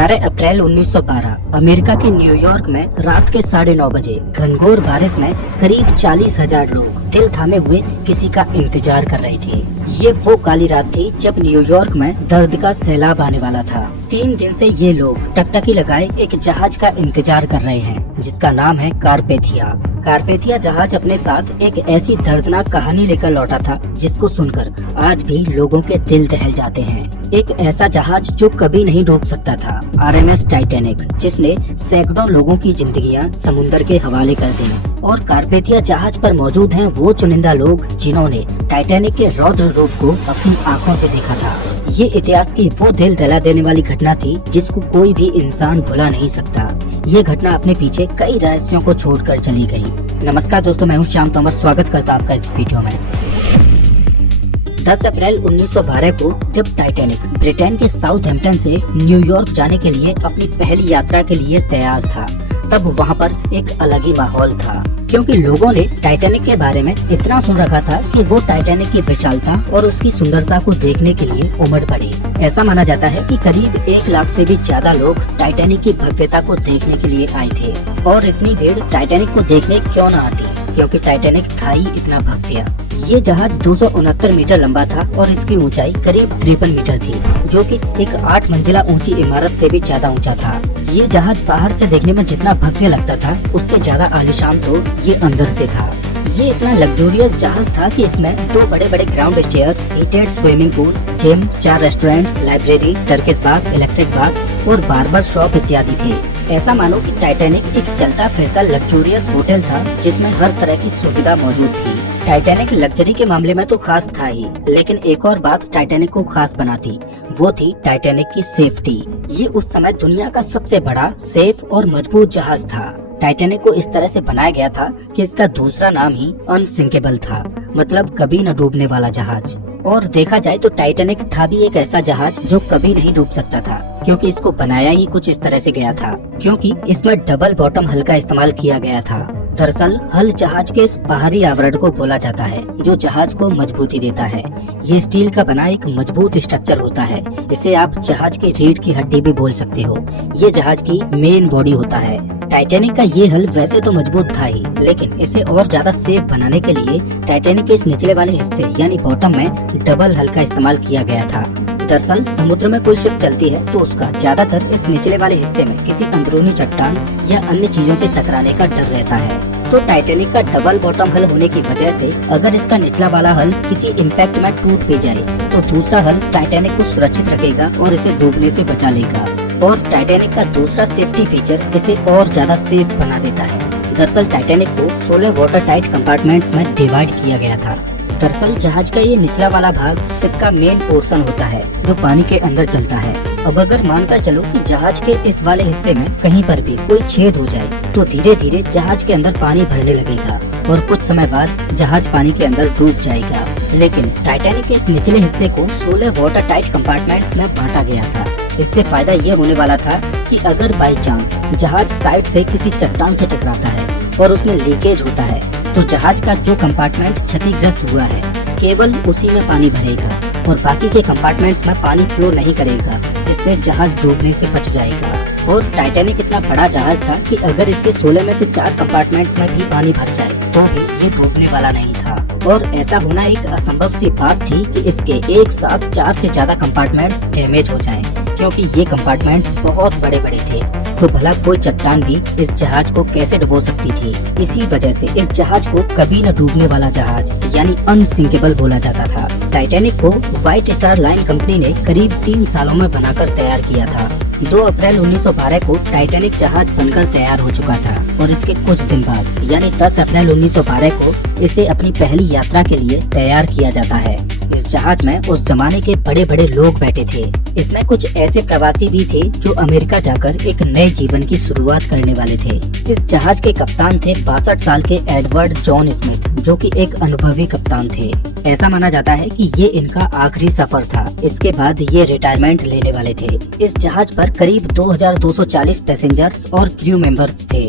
18 अप्रैल 1912 America के New York में रात के 9:30 बजे घनघोर बारिश में करीब 40,000 लोग दिल थामे हुए किसी का इंतजार कर रहे थे। ये वो काली रात थी जब न्यूयॉर्क में दर्द का सैलाब आने वाला था। 3 दिन से ये लोग टकटकी लगाए एक जहाज का इंतजार कर रहे हैं जिसका नाम है कारपेथिया। कारपेथिया जहाज अपने साथ एक ऐसी दर्दनाक कहानी लेकर लौटा था जिसको सुनकर आज भी लोगों के दिल दहल जाते हैं। एक ऐसा जहाज जो कभी नहीं डूब सकता था, RMS टाइटैनिक, जिसने सैकड़ों लोगों की जिंदगियां समुद्र के हवाले कर दी। और कारपेथिया जहाज पर मौजूद हैं वो चुनिंदा लोग जिन्होंने टाइटैनिक के रौद्र रूप को अपनी आंखों से देखा था। ये इतिहास की वो दिल दहला देने वाली घटना थी जिसको कोई भी इंसान भुला नहीं सकता। ये घटना अपने पीछे कई रहस्यों को छोड़कर चली गई। नमस्कार दोस्तों, मैं हूँ श्याम तोमर, स्वागत करता हूँ आपका इस वीडियो में। 10 अप्रैल 1912 को जब टाइटैनिक ब्रिटेन के साउथहैम्पटन से न्यूयॉर्क जाने के लिए अपनी पहली यात्रा के लिए तैयार था, तब वहाँ पर एक अलग ही माहौल था, क्योंकि लोगों ने टाइटैनिक के बारे में इतना सुन रखा था कि वो टाइटैनिक की विशालता और उसकी सुंदरता को देखने के लिए उमड़ पड़े। ऐसा माना जाता है कि करीब 1 लाख से भी ज्यादा लोग टाइटैनिक की भव्यता को देखने के लिए आए थे। और इतनी भीड़ टाइटैनिक को देखने क्यों न आती, क्योंकि टाइटैनिक था ही इतना भव्य। ये जहाज 269 मीटर लंबा था और इसकी ऊंचाई करीब 53 मीटर थी, जो कि एक 8 मंजिला ऊंची इमारत से भी ज्यादा ऊंचा था। ये जहाज बाहर से देखने में जितना भव्य लगता था, उससे ज्यादा आलीशान तो ये अंदर से था। ये इतना लग्जूरियस जहाज था कि इसमें 2 बड़े-बड़े ground stairs, heated swimming pool, gym, 4 restaurant, library, Turkish बाग, इलेक्ट्रिक बाग और बार्बर शॉप इत्यादि थे। ऐसा मानो कि टाइटैनिक एक चलता फिरता लग्जूरियस होटल था जिसमें हर तरह की सुविधा मौजूद थी। टाइटैनिक लग्जरी के मामले में तो खास था ही, लेकिन एक और बात टाइटैनिक को खास बनाती, वो थी टाइटैनिक की सेफ्टी। ये उस समय दुनिया का सबसे बड़ा, सेफ और मजबूत जहाज था। टाइटैनिक को इस तरह से बनाया गया था कि इसका दूसरा नाम ही अनसिंकेबल था, मतलब कभी न डूबने वाला जहाज। और देखा जाए तो टाइटैनिक था भी एक ऐसा जहाज जो कभी नहीं डूब सकता था, क्योंकि इसको बनाया ही कुछ इस तरह से गया था, क्योंकि इसमें डबल बॉटम हल का इस्तेमाल किया गया था। दरअसल हल जहाज के इस बाहरी आवरण को बोला जाता है जो जहाज को मजबूती देता है। ये स्टील का बना एक मजबूत स्ट्रक्चर होता है। इसे आप जहाज की रीढ़ की हड्डी भी बोल सकते हो। ये जहाज की मेन बॉडी होता है। टाइटैनिक का ये हल वैसे तो मजबूत था ही, लेकिन इसे और ज्यादा सेफ बनाने के लिए टाइटैनिक के इस निचले वाले हिस्से यानी बॉटम में डबल हल का इस्तेमाल किया गया था। दरअसल समुद्र में कोई शिप चलती है तो उसका ज्यादातर इस निचले वाले हिस्से में किसी अंदरूनी चट्टान या अन्य चीजों से टकराने का डर रहता है। तो टाइटैनिक का डबल बॉटम हल होने की वजह से अगर इसका निचला वाला हल किसी इम्पैक्ट में टूट भी जाए तो दूसरा हल टाइटैनिक को सुरक्षित रखेगा और इसे डूबने से बचा लेगा। और टाइटैनिक का दूसरा सेफ्टी फीचर इसे और ज्यादा सेफ बना देता है। दरअसल टाइटैनिक को 16 वाटर टाइट कंपार्टमेंट्स में डिवाइड किया गया था। दरअसल जहाज का ये निचला वाला भाग शिप का मेन पोर्शन होता है जो पानी के अंदर चलता है। अब अगर मानकर चलो कि जहाज के इस वाले हिस्से में कहीं पर भी कोई छेद हो जाए तो धीरे धीरे जहाज के अंदर पानी भरने लगेगा और कुछ समय बाद जहाज पानी के अंदर डूब जाएगा। लेकिन टाइटैनिक के इस निचले हिस्से को 16 वाटर टाइट कंपार्टमेंट्स में बांटा गया था। इससे फायदा ये होने वाला था कि अगर बाई चांस जहाज साइड से किसी चट्टान से टकराता है और उसमें लीकेज होता है तो जहाज का जो कंपार्टमेंट क्षतिग्रस्त हुआ है केवल उसी में पानी भरेगा और बाकी के कंपार्टमेंट्स में पानी फ्लो नहीं करेगा, जिससे जहाज डूबने से बच जाएगा। और टाइटैनिक इतना बड़ा जहाज था कि अगर इसके 16 में से 4 कंपार्टमेंट्स में भी पानी भर जाए तो भी ये डूबने वाला नहीं था। और ऐसा होना एक असंभव सी बात थी कि इसके एक साथ 4 से ज्यादा कंपार्टमेंट्स डैमेज हो जाएं, क्योंकि ये कंपार्टमेंट्स बहुत बड़े बड़े थे। तो भला कोई चट्टान भी इस जहाज को कैसे डुबो सकती थी। इसी वजह से इस जहाज को कभी न डूबने वाला जहाज यानी अनसिंकेबल बोला जाता था। टाइटैनिक को व्हाइट स्टार लाइन कंपनी ने करीब 3 सालों में बनाकर तैयार किया था। 2 अप्रैल 1912 को टाइटैनिक जहाज बनकर तैयार हो चुका था और इसके कुछ दिन बाद यानी 10 अप्रैल 1912 को इसे अपनी पहली यात्रा के लिए तैयार किया जाता है। इस जहाज में उस जमाने के बड़े बड़े लोग बैठे थे। इसमें कुछ ऐसे प्रवासी भी थे जो अमेरिका जाकर एक नए जीवन की शुरुआत करने वाले थे। इस जहाज के कप्तान थे 62 साल के एडवर्ड जॉन स्मिथ, जो कि एक अनुभवी कप्तान थे। ऐसा माना जाता है कि ये इनका आखिरी सफर था। इसके बाद ये रिटायरमेंट लेने वाले थे। इस जहाज पर करीब 2240 पैसेंजर्स और क्रू मेंबर्स थे।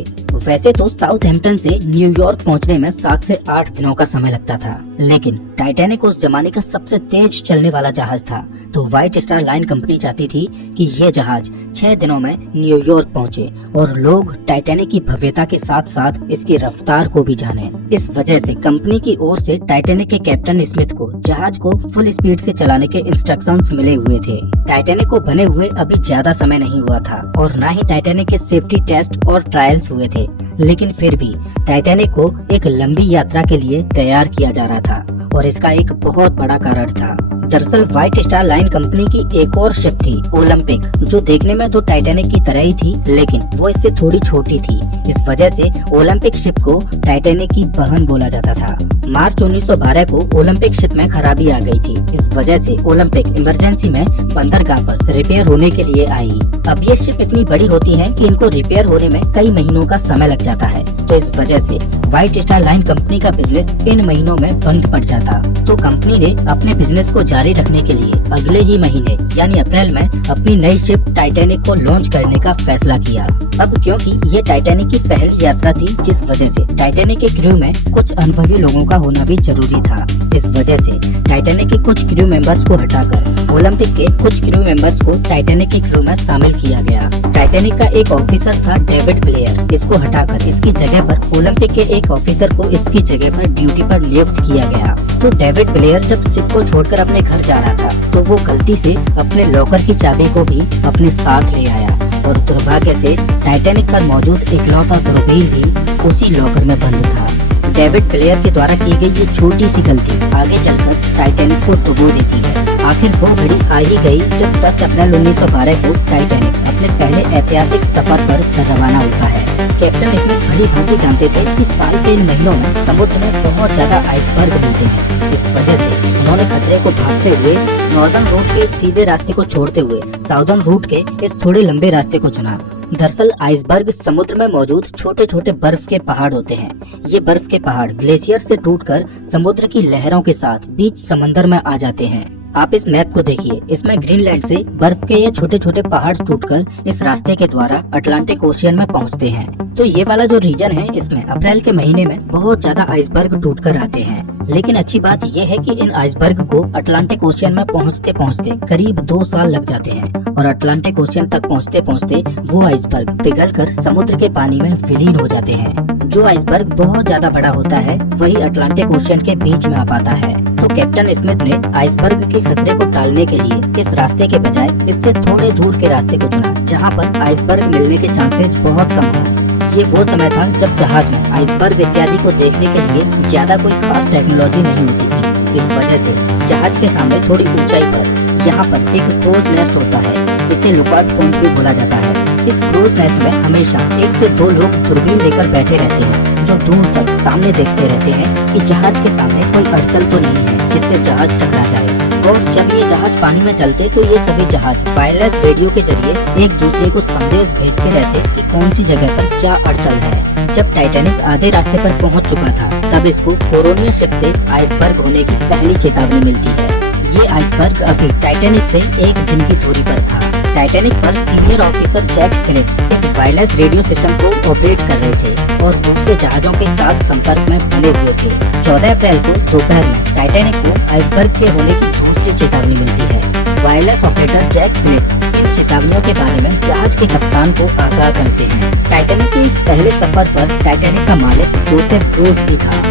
वैसे तो साउथहैम्पटन से न्यूयॉर्क पहुंचने में 7 से 8 दिनों का समय लगता था, लेकिन टाइटैनिक उस जमाने का सबसे तेज चलने वाला जहाज था, तो व्हाइट स्टार लाइन कंपनी चाहती थी कि ये जहाज 6 दिनों में न्यूयॉर्क पहुंचे और लोग टाइटैनिक की भव्यता के साथ साथ इसकी रफ्तार को भी जाने। इस वजह से कंपनी की ओर से टाइटैनिक के कैप्टन स्मिथ को जहाज को फुल स्पीड से चलाने के इंस्ट्रक्शंस मिले हुए थे। टाइटैनिक को बने हुए अभी ज्यादा समय नहीं हुआ था और न ही टाइटैनिक के सेफ्टी टेस्ट और ट्रायल्स हुए थे, लेकिन फिर भी टाइटैनिक को एक लंबी यात्रा के लिए तैयार किया जा रहा था और इसका एक बहुत बड़ा कारण था। दरअसल व्हाइट स्टार लाइन कंपनी की एक और शिप थी, ओलंपिक, जो देखने में तो टाइटैनिक की तरह ही थी, लेकिन वो इससे थोड़ी छोटी थी। इस वजह से ओलंपिक शिप को टाइटैनिक की बहन बोला जाता था। मार्च 1912 को ओलंपिक शिप में खराबी आ गई थी। इस वजह से ओलंपिक इमरजेंसी में बंदरगाह पर रिपेयर होने के लिए आई। अब ये शिप इतनी बड़ी होती है कि इनको रिपेयर होने में कई महीनों का समय लग जाता है, तो इस वजह से व्हाइट स्टार लाइन कंपनी का बिजनेस इन महीनों में बंद पड़ जाता। तो कंपनी ने अपने बिजनेस को जारी रखने के लिए अगले ही महीने यानी अप्रैल में अपनी नई शिप टाइटैनिक को लॉन्च करने का फैसला किया। अब क्योंकि ये टाइटैनिक की पहली यात्रा थी, जिस वजह से टाइटैनिक के क्रू में कुछ अनुभवी लोगों का होना भी जरूरी था। इस वजह से टाइटैनिक के कुछ क्रू मेंबर्स को हटाकर ओलंपिक के कुछ क्रू मेंबर्स को टाइटैनिक के क्रू में शामिल किया गया। टाइटैनिक का एक ऑफिसर था डेविड ब्लेयर, इसको हटाकर इसकी जगह पर ओलंपिक के एक ऑफिसर को इसकी जगह पर ड्यूटी पर नियुक्त किया गया। तो डेविड ब्लेयर जब शिप को छोड़कर अपने घर जा रहा था, तो वो गलती से अपने लॉकर की चाबी को भी अपने साथ ले आया और दुर्भाग्य से टाइटैनिक पर मौजूद इकलौता दूरबीन भी उसी लॉकर में बंद था। डेविड ब्लेयर के द्वारा की गई ये छोटी सी गलती आगे चलकर टाइटैनिक को डुबो देती है। आखिर वो घड़ी आ ही गई जब 10 अप्रैल 1912 को टाइटैनिक अपने पहले ऐतिहासिक सफर पर रवाना होता है। कैप्टन स्मिथ भली भांति जानते थे कि साल के इन महीनों में समुद्र में बहुत ज्यादा आइसबर्ग मिलते हैं। इस वजह से उन्होंने खतरे को भागते हुए नॉर्दर्न रूट के सीधे रास्ते को छोड़ते हुए साउदर्न रूट के इस थोड़े लंबे रास्ते को चुना। दरअसल आइसबर्ग समुद्र में मौजूद छोटे छोटे बर्फ के पहाड़ होते हैं। ये बर्फ के पहाड़ ग्लेशियर से टूटकर समुद्र की लहरों के साथ बीच समंदर में आ जाते हैं। आप इस मैप को देखिए, इसमें ग्रीनलैंड से बर्फ के ये छोटे छोटे पहाड़ टूटकर इस रास्ते के द्वारा अटलांटिक ओशियन में पहुंचते हैं। तो ये वाला जो रीजन है, इसमें अप्रैल के महीने में बहुत ज्यादा आइसबर्ग टूटकर आते हैं। लेकिन अच्छी बात यह है कि इन आइसबर्ग को अटलांटिक ओशियन में पहुंचते पहुंचते करीब 2 साल लग जाते हैं और अटलांटिक ओशियन तक पहुंचते पहुंचते वो आइसबर्ग पिघलकर समुद्र के पानी में विलीन हो जाते हैं। जो आइसबर्ग बहुत ज्यादा बड़ा होता है, वही अटलांटिक ओशियन के बीच में आ पाता है। तो कैप्टन स्मिथ ने आइसबर्ग के खतरे को टालने के लिए इस रास्ते के बजाय इससे थोड़े दूर के रास्ते को चुना, जहाँ पर आइसबर्ग मिलने के चांसेस बहुत कम हो। ये वो समय था जब जहाज में आइसबर्ग इत्यादि को देखने के लिए ज्यादा कोई खास टेक्नोलॉजी नहीं होती थी। इस वजह से जहाज के सामने थोड़ी ऊंचाई पर यहाँ पर एक क्रूज नेस्ट होता है, इसे लुकआउट पॉइंट भी बोला जाता है। इस क्रूज नेस्ट में हमेशा 1 से 2 लोग दूरबीन लेकर बैठे रहते हैं, जो दूर तक सामने देखते रहते हैं कि जहाज के सामने कोई अड़चन तो नहीं है जिससे जहाज टकरा जाए। और जब ये जहाज पानी में चलते तो ये सभी जहाज वायरलेस रेडियो के जरिए एक दूसरे को संदेश भेजते रहते कि कौन सी जगह पर क्या अड़चन है। जब टाइटैनिक आधे रास्ते पर पहुंच चुका था, तब इसको कोरोनिया शिप से आइसबर्ग होने की पहली चेतावनी मिलती है। ये आइसबर्ग अभी टाइटैनिक से 1 दिन की दूरी पर था। टाइटैनिक पर सीनियर ऑफिसर जैक फिलिप्स इस वायरलेस रेडियो सिस्टम को ऑपरेट कर रहे थे और दूसरे जहाजों के साथ संपर्क में बने हुए थे। 14 अप्रैल को दोपहर में टाइटैनिक को आइसबर्ग के होने की दूसरी चेतावनी मिलती है। वायरलेस ऑपरेटर जैक फिलिप्स इन चेतावनियों के बारे में जहाज के कप्तान को आगाह करते हैं। टाइटैनिक के इस पहले सफर पर टाइटैनिक का मालिक जोसेफ ब्रूस भी था।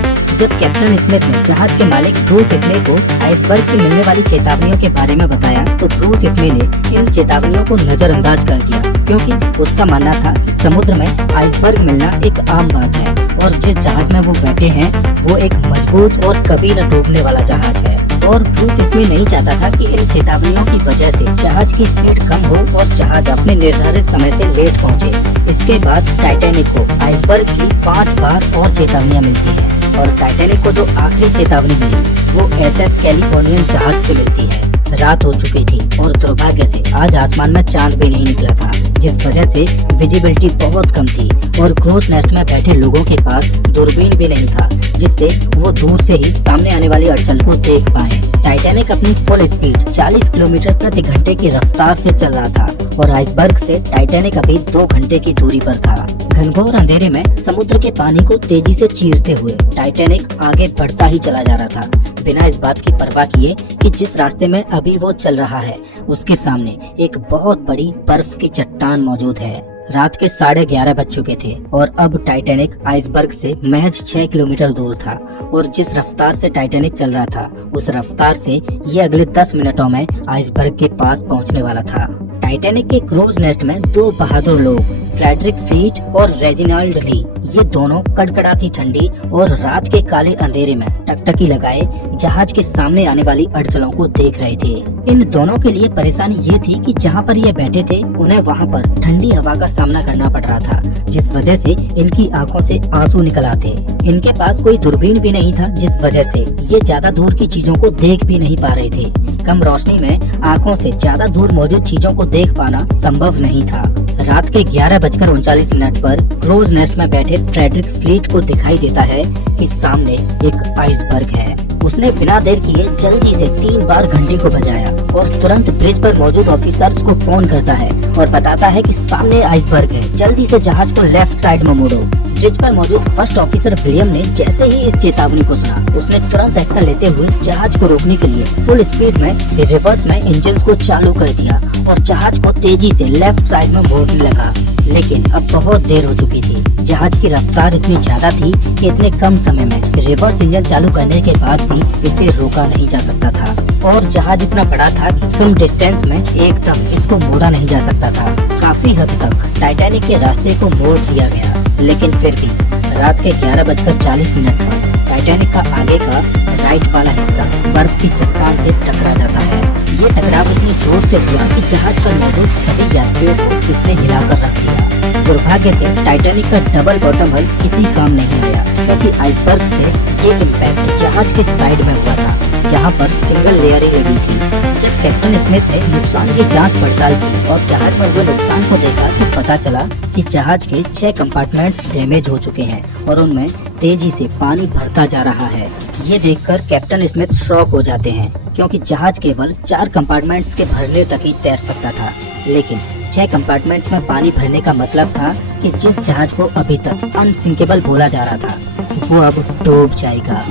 जब कैप्टन स्मिथ ने जहाज के मालिक ब्रूस इसमे को आइसबर्ग की मिलने वाली चेतावनियों के बारे में बताया, तो ब्रूस इसमे ने इन चेतावनियों को नजरअंदाज कर दिया, क्योंकि उसका मानना था कि समुद्र में आइसबर्ग मिलना एक आम बात है और जिस जहाज में वो बैठे हैं वो एक मजबूत और कभी न डूबने वाला जहाज है। और ब्रूस इसमें नहीं चाहता था कि इन चेतावनियों की वजह से जहाज की स्पीड कम हो और जहाज अपने निर्धारित समय से लेट पहुंचे। इसके बाद टाइटैनिक को आइसबर्ग की 5 बार और चेतावनियां मिलती हैं और टाइटैनिक को जो आखिरी चेतावनी मिली वो एसएस कैलिफोर्नियन जहाज से मिलती है। रात हो चुकी थी और दुर्भाग्य से आज आसमान में चांद भी नहीं निकला था, जिस वजह से विजिबिलिटी बहुत कम थी और क्रूज नेस्ट में बैठे लोगों के पास दूरबीन भी नहीं था, जिससे वो दूर से ही सामने आने वाली अड़चन को देख पाए। टाइटैनिक अपनी फुल स्पीड 40 किलोमीटर प्रति घंटे की रफ्तार से चल रहा था और आइसबर्ग से टाइटैनिक अभी 2 घंटे की दूरी पर था। घनघोर अंधेरे में समुद्र के पानी को तेजी से चीरते हुए टाइटैनिक आगे बढ़ता ही चला जा रहा था, बिना इस बात की परवाह किए कि जिस रास्ते में अभी वो चल रहा है उसके सामने एक बहुत बड़ी बर्फ की चट्टान मौजूद है। रात के 11:30 बज चुके थे और अब टाइटैनिक आइसबर्ग से महज 6 किलोमीटर दूर था और जिस रफ्तार से टाइटैनिक चल रहा था उस रफ्तार से ये अगले 10 मिनटों में आइसबर्ग के पास पहुंचने वाला था। टाइटैनिक के क्रूज नेस्ट में दो बहादुर लोग फ्रेडरिक फ्लीट और रेजिनाल्ड ली, ये दोनों कड़कड़ाती ठंडी और रात के काले अंधेरे में टकटकी लगाए जहाज के सामने आने वाली अड़चनों को देख रहे थे। इन दोनों के लिए परेशानी ये थी कि जहाँ पर ये बैठे थे उन्हें वहाँ पर ठंडी हवा का सामना करना पड़ रहा था, जिस वजह से इनकी आंखों से आंसू निकल आते। इनके पास कोई दूरबीन भी नहीं था, जिस वजह से ये ज्यादा दूर की चीजों को देख भी नहीं पा रहे थे। कम रोशनी में आंखों से ज्यादा दूर मौजूद चीजों को देख पाना संभव नहीं था। रात के 11:39 पर क्रूज नेस्ट में बैठे फ्रेडरिक फ्लीट को दिखाई देता है कि सामने एक आइसबर्ग है। उसने बिना देर किए जल्दी से 3 बार घंटी को बजाया और तुरंत ब्रिज पर मौजूद ऑफिसर्स को फोन करता है और बताता है कि सामने आइसबर्ग है, जल्दी से जहाज को लेफ्ट साइड में मोड़ो। ब्रिज पर मौजूद फर्स्ट ऑफिसर विलियम ने जैसे ही इस चेतावनी को सुना, उसने तुरंत एक्शन लेते हुए जहाज को रोकने के लिए फुल स्पीड में रिवर्स में इंजन को चालू कर दिया और जहाज को तेजी से लेफ्ट साइड में मोड़ने लगा। लेकिन अब बहुत देर हो चुकी थी। जहाज की रफ्तार इतनी ज्यादा थी कि इतने कम समय में रिवर्स इंजन चालू करने के बाद भी इसे रोका नहीं जा सकता था और जहाज इतना बड़ा था कि कम डिस्टेंस में एकदम इसको मोड़ा नहीं जा सकता था। काफी हद तक टाइटैनिक के रास्ते को मोड़ दिया गया, लेकिन फिर भी रात के 11:40 पर टाइटैनिक का आगे का राइट वाला हिस्सा बर्फ की चट्टान से टकरा जाता है। ये टकराव इतनी जोर से हुआ कि जहाज पर मौजूद सभी यात्रियों को इसने हिलाकर रख दिया। दुर्भाग्य से टाइटैनिक का डबल बॉटम हल किसी काम नहीं आया, क्योंकि आइसबर्ग से ये इम्पैक्ट जहाज के साइड में हुआ था जहां पर सिंगल लेयरिंग लगी थी। जब कैप्टन स्मिथ ने नुकसान की जांच पड़ताल की और जहाज में हुए नुकसान को देखा तो पता चला कि जहाज के 6 कंपार्टमेंट्स डैमेज हो चुके हैं और उनमें तेजी से पानी भरता जा रहा है। ये देखकर कैप्टन स्मिथ शॉक हो जाते हैं, क्योंकि जहाज केवल 4 कंपार्टमेंट्स के भरने तक ही तैर सकता था, लेकिन 6 कंपार्टमेंट्स में पानी भरने का मतलब था कि जिस जहाज को अभी तक अनसिंकेबल बोला जा रहा था वो अब डूब जाएगा।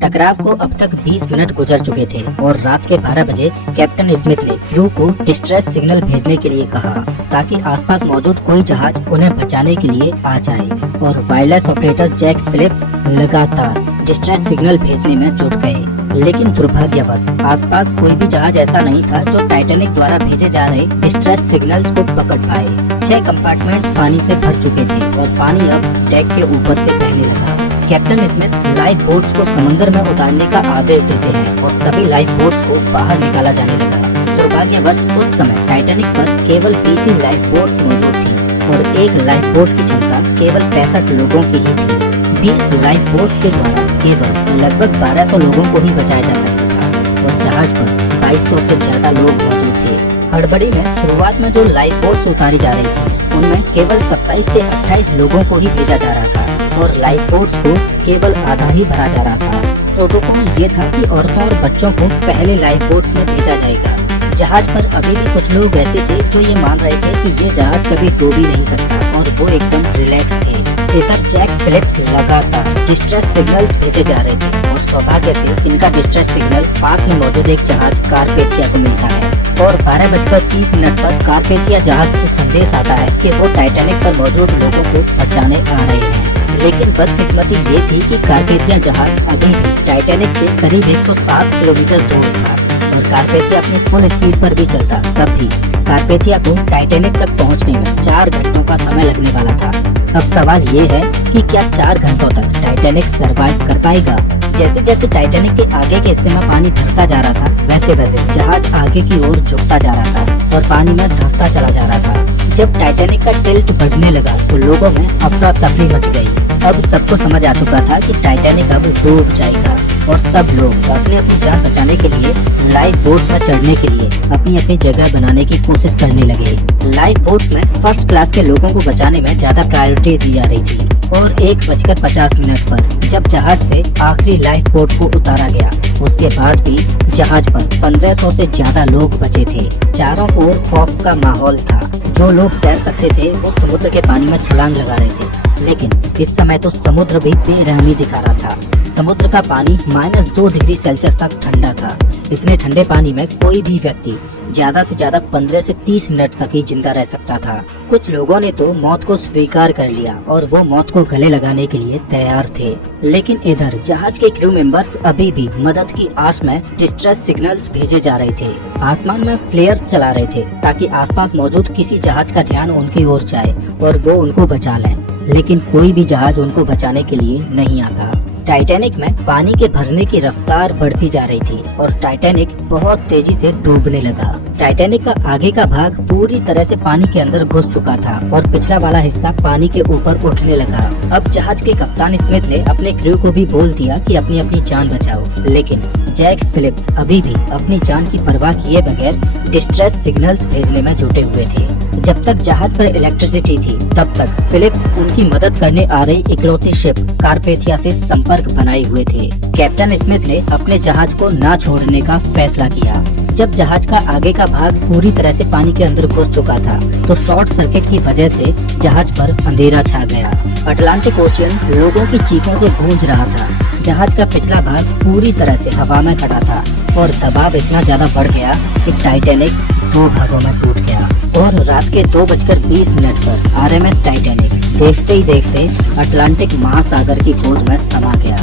टकराव को अब तक 20 मिनट गुजर चुके थे और रात के 12 बजे कैप्टन स्मिथ ने क्रू को डिस्ट्रेस सिग्नल भेजने के लिए कहा ताकि आसपास मौजूद कोई जहाज उन्हें बचाने के लिए आ जाए और वायरलेस ऑपरेटर जैक फिलिप्स लगातार डिस्ट्रेस सिग्नल भेजने में जुट गए। लेकिन दुर्भाग्यवश आसपास कोई भी जहाज ऐसा नहीं था जो टाइटैनिक द्वारा भेजे जा रहे डिस्ट्रेस सिग्नल्स को पकड़ पाए। 6 कंपार्टमेंट्स पानी से भर चुके थे और पानी अब डेक के ऊपर से बहने लगा। कैप्टन स्मिथ लाइफ बोट्स को समंदर में उतारने का आदेश देते हैं और सभी लाइफ बोट्स को बाहर निकाला जाने लगा। दुर्भाग्यवश उस समय टाइटैनिक पर केवल 20 ही लाइफ बोट्स मौजूद थी और एक लाइफ बोट की क्षमता केवल 65 लोगों की ही थी। 20 लाइफ बोट्स के द्वारा केवल लगभग 1200 लोगों को ही बचाया जा सकता था और जहाज पर 2200 से ज्यादा लोग मौजूद थे। हड़बड़ी में शुरुआत में जो लाइफ बोट्स उतारी जा रही थी उनमें केवल 27 से 28 लोगों को ही भेजा जा रहा था और लाइफ बोट्स को केवल आधा ही भरा जा रहा था। प्रोटोकॉल ये था कि औरतों और बच्चों को पहले लाइफ बोट्स में भेजा जाएगा। जहाज पर अभी भी कुछ लोग ऐसे थे जो ये मान रहे थे कि ये जहाज कभी डूब ही नहीं सकता और वो एकदम रिलैक्स थे। इधर जैक फिलिप्स लगातार डिस्ट्रेस सिग्नल्स भेजे जा रहे थे और सौभाग्य से इनका डिस्ट्रेस सिग्नल पास में मौजूद एक जहाज कारपेथिया को मिलता है और 12:30 पर कारपेथिया जहाज से संदेश आता है कि वो टाइटैनिक पर मौजूद लोगों को बचाने आ रहे हैं। लेकिन बदकिस्मती ये थी कि कारपेथिया जहाज अभी भी टाइटैनिक से करीब 107 किलोमीटर दूर था और कारपेथिया अपनी फुल स्पीड पर भी चलता, तब भी कारपेथिया को टाइटैनिक तक पहुंचने में 4 घंटों का समय लगने वाला था। अब सवाल ये है कि क्या 4 घंटों तक टाइटैनिक सरवाइव कर पाएगा? जैसे जैसे टाइटैनिक के आगे के हिस्से में पानी भरता जा रहा था वैसे वैसे जहाज आगे की ओर झुकता जा रहा था और पानी में धंसता चला जा रहा था। जब टाइटैनिक का टिल्ट बढ़ने लगा तो लोगों में अफरा तफरी मच गई। अब सबको समझ आ चुका था कि टाइटैनिक अब डूब जाएगा और सब लोग अपने अपनी जान बचाने के लिए लाइफ बोट्स में चढ़ने के लिए अपनी अपनी जगह बनाने की कोशिश करने लगे। लाइफ बोट्स में फर्स्ट क्लास के लोगों को बचाने में ज्यादा प्रायोरिटी दी जा रही थी और 1:50 पर जब जहाज से आखिरी लाइफ बोट को उतारा गया, उसके बाद भी जहाज पर 1500 से ज्यादा लोग बचे थे। चारों ओर खौफ का माहौल था। जो लोग तैर सकते थे वो समुद्र के पानी में छलांग लगा रहे थे, लेकिन इस समय तो समुद्र भी बेरहमी दिखा रहा था। समुद्र का पानी -2 डिग्री सेल्सियस तक ठंडा था। इतने ठंडे पानी में कोई भी व्यक्ति ज्यादा से ज्यादा 15 से 30 मिनट तक ही जिंदा रह सकता था। कुछ लोगों ने तो मौत को स्वीकार कर लिया और वो मौत को गले लगाने के लिए तैयार थे। लेकिन इधर जहाज के क्रू मेंबर्स अभी भी मदद की आस में डिस्ट्रेस सिग्नल्स भेजे जा रहे थे। आसमान में फ्लेयर्स चला रहे थे ताकि आसपास मौजूद किसी जहाज का ध्यान उनकी ओर जाए और वो उनको बचा लें, लेकिन कोई भी जहाज उनको बचाने के लिए नहीं आता। टाइटैनिक में पानी के भरने की रफ्तार बढ़ती जा रही थी और टाइटैनिक बहुत तेजी से डूबने लगा। टाइटैनिक का आगे का भाग पूरी तरह से पानी के अंदर घुस चुका था और पिछला वाला हिस्सा पानी के ऊपर उठने लगा। अब जहाज के कप्तान स्मिथ ने अपने क्रू को भी बोल दिया कि अपनी अपनी जान बचाओ, लेकिन जैक फिलिप्स अभी भी अपनी जान की परवाह किए बगैर डिस्ट्रेस सिग्नल्स भेजने में जुटे हुए थे। जब तक जहाज पर इलेक्ट्रिसिटी थी तब तक फिलिप्स उनकी मदद करने आ रही इकलौती शिप कारपेथिया से संपर्क बनाए हुए थे। कैप्टन स्मिथ ने अपने जहाज को ना छोड़ने का फैसला किया। जब जहाज का आगे का भाग पूरी तरह से पानी के अंदर घुस चुका था तो शॉर्ट सर्किट की वजह से जहाज पर अंधेरा छा गया। अटलांटिक ओशियन लोगों की चीखों से गूंज रहा था। जहाज का पिछला भाग पूरी तरह से हवा में खड़ा था और दबाव इतना ज्यादा बढ़ गया कि टाइटैनिक 2 भागों में टूट गया और रात के 2:20 पर आरएमएस टाइटैनिक देखते ही देखते अटलांटिक महासागर की गोद में समा गया।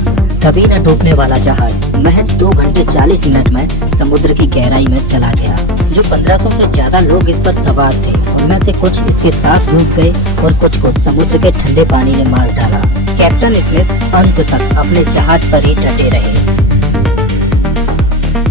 कभी न डूबने वाला जहाज महज 2 घंटे 40 मिनट में समुद्र की गहराई में चला गया। जो 1500 से ज्यादा लोग इस पर सवार थे, उनमें से कुछ इसके साथ डूब गए और कुछ को समुद्र के ठंडे पानी ने मार डाला। कैप्टन स्मिथ अंत तक अपने जहाज पर ही डटे रहे।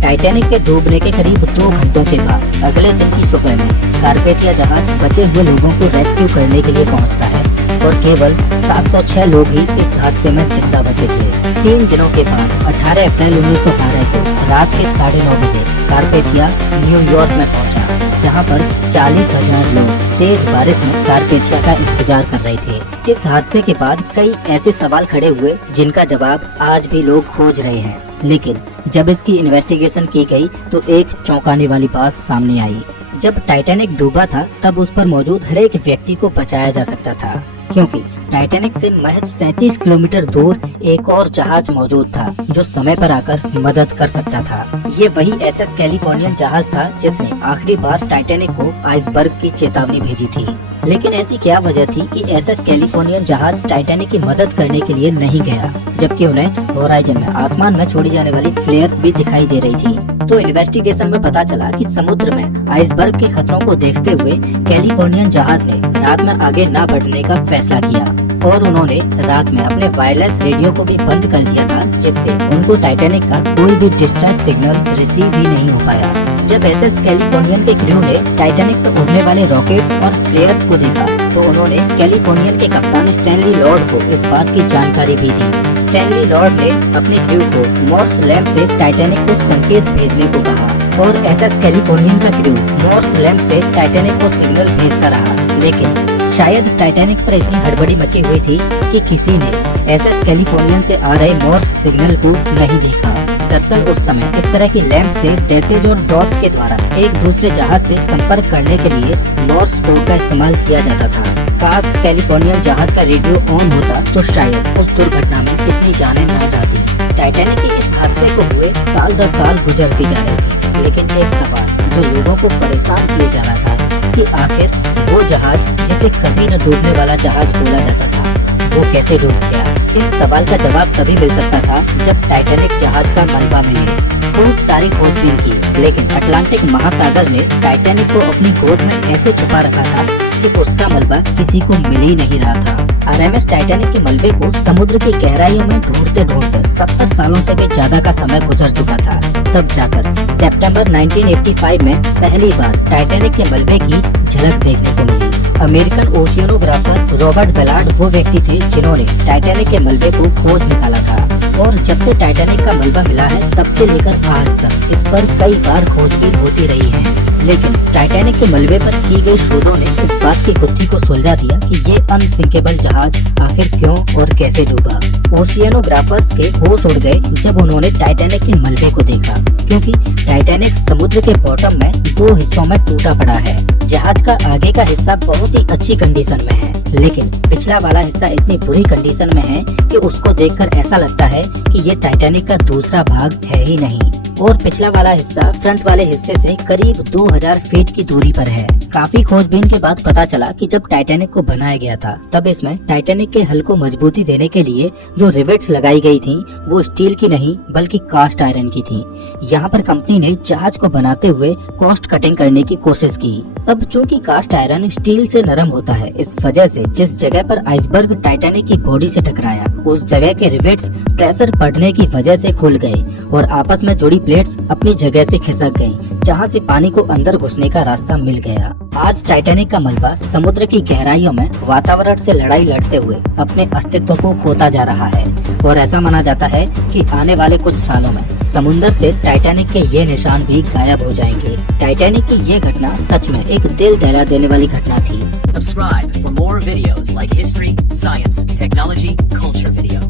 टाइटैनिक के डूबने के करीब 2 घंटों के बाद अगले दिन की सुबह में कारपेथिया जहाज बचे हुए लोगों को रेस्क्यू करने के लिए पहुंचता है और केवल 706 लोग ही इस हादसे में जिंदा बचे थे। 3 दिनों के बाद 18 अप्रैल 1912 को रात के 9:30 बजे कारपेथिया न्यूयॉर्क में पहुंचा, जहां पर 40,000 लोग तेज बारिश में कारपेथिया का इंतजार कर रहे थे। इस हादसे के बाद कई ऐसे सवाल खड़े हुए जिनका जवाब आज भी लोग खोज रहे हैं, लेकिन जब इसकी इन्वेस्टिगेशन की गई तो एक चौंकाने वाली बात सामने आई। जब टाइटैनिक डूबा था तब उस पर मौजूद हर एक व्यक्ति को बचाया जा सकता था, क्योंकि टाइटैनिक से महज 37 किलोमीटर दूर एक और जहाज मौजूद था जो समय पर आकर मदद कर सकता था। ये वही एसएस कैलिफोर्नियन जहाज था जिसने आखिरी बार टाइटैनिक को आइसबर्ग की चेतावनी भेजी थी। लेकिन ऐसी क्या वजह थी कि एसएस कैलिफोर्नियन जहाज टाइटैनिक की मदद करने के लिए नहीं गया, जबकि उन्हें होराइजन में आसमान में छोड़ी जाने वाली फ्लेयर्स भी दिखाई दे रही थी। तो इन्वेस्टिगेशन में पता चला कि समुद्र में आइसबर्ग के खतरों को देखते हुए कैलिफोर्नियन जहाज ने रात में आगे न बढ़ने का फैसला किया और उन्होंने रात में अपने वायरलेस रेडियो को भी बंद कर दिया था, जिससे उनको टाइटैनिक का कोई भी डिस्ट्रेस सिग्नल रिसीव ही नहीं हो पाया। जब एसएस कैलिफोर्नियन के क्रू ने टाइटैनिक से उड़ने वाले रॉकेट्स और फ्लेयर्स को देखा तो उन्होंने कैलिफोर्नियन के कप्तान स्टैनली लॉर्ड को इस बात की जानकारी भी दी। स्टैनली लॉर्ड ने अपने क्रू को मॉर्स लैंप से टाइटैनिक को संकेत भेजने को कहा और एसएस कैलिफोर्नियन का क्रू मॉर्स लैंप से टाइटैनिक को सिग्नल भेजता रहा, लेकिन शायद टाइटैनिक पर इतनी हड़बड़ी मची हुई थी कि किसी ने एसएस कैलिफोर्नियन से आ रहे मॉर्स सिग्नल को नहीं देखा। दरअसल उस समय इस तरह की लैंप से डैशेज और डॉट्स के द्वारा एक दूसरे जहाज से संपर्क करने के लिए मॉर्स कोड का इस्तेमाल किया जाता था। काश कैलिफोर्नियन जहाज का रेडियो ऑन होता तो शायद उस दुर्घटना में कितनी जानें न जाती। टाइटैनिक के इस हादसे को हुए साल दर साल गुजरती जा रही थी, लेकिन एक सवाल जो लोगों को परेशान किए जा रहा था कि आखिर वो जहाज जिसे कभी न डूबने वाला जहाज बोला जाता था वो कैसे डूब गया। इस सवाल का जवाब तभी मिल सकता था जब टाइटैनिक जहाज का मलबा मिले। खूब सारी खोजबीन की, लेकिन अटलांटिक महासागर ने टाइटैनिक को अपनी गोद में ऐसे छुपा रखा था कि उसका मलबा किसी को मिल ही नहीं रहा था। आरएमएस टाइटैनिक के मलबे को समुद्र की गहराइयों में ढूंढते ढूंढते 70 सालों से भी ज्यादा का समय गुजर चुका था। तब जाकर सितंबर 1985 में पहली बार टाइटैनिक के मलबे की झलक देखने को मिली। अमेरिकन ओशियनोग्राफर रॉबर्ट बेलार्ड वो व्यक्ति थे जिन्होंने टाइटैनिक के मलबे को खोज निकाला था। और जब से टाइटैनिक का मलबा मिला है तब से लेकर आज तक इस पर कई बार खोजबीन होती रही है, लेकिन टाइटैनिक के मलबे पर की गई शोधों ने इस बात की गुत्थी को सुलझा दिया कि ये अनसिंकेबल जहाज आखिर क्यों और कैसे डूबा। ओशियनोग्राफर्स के होश उड़ गए जब उन्होंने टाइटैनिक के मलबे को देखा, क्योंकि टाइटैनिक समुद्र के बॉटम में 2 हिस्सों में टूटा पड़ा है। जहाज का आगे का हिस्सा बहुत ही अच्छी कंडीशन में है, लेकिन पिछला वाला हिस्सा इतनी बुरी कंडीशन में है कि उसको देखकर ऐसा लगता है कि ये टाइटैनिक का दूसरा भाग है ही नहीं। और पिछला वाला हिस्सा फ्रंट वाले हिस्से से करीब 2000 फीट की दूरी पर है। काफी खोजबीन के बाद पता चला कि जब टाइटैनिक को बनाया गया था तब इसमें टाइटैनिक के हल को मजबूती देने के लिए जो रिवेट्स लगाई गई थी वो स्टील की नहीं बल्कि कास्ट आयरन की थी। यहाँ पर कंपनी ने जहाज को बनाते हुए कॉस्ट कटिंग करने की कोशिश की। अब चूंकि कास्ट आयरन स्टील से नरम होता है, इस वजह से जिस जगह पर आइसबर्ग टाइटैनिक की बॉडी से टकराया उस जगह के रिवेट्स प्रेशर पड़ने की वजह से खुल गए और आपस में जुड़ी प्लेट्स अपनी जगह से खिसक गयी, जहाँ से पानी को अंदर घुसने का रास्ता मिल गया। आज टाइटैनिक का मलबा समुद्र की गहराइयों में वातावरण से लड़ाई लड़ते हुए अपने अस्तित्व को खोता जा रहा है और ऐसा माना जाता है कि आने वाले कुछ सालों में समुद्र से टाइटैनिक के ये निशान भी गायब हो जाएंगे। टाइटैनिक की ये घटना सच में एक दिल दहला देने वाली घटना थी। Subscribe for more videos like history, science, technology, culture videos.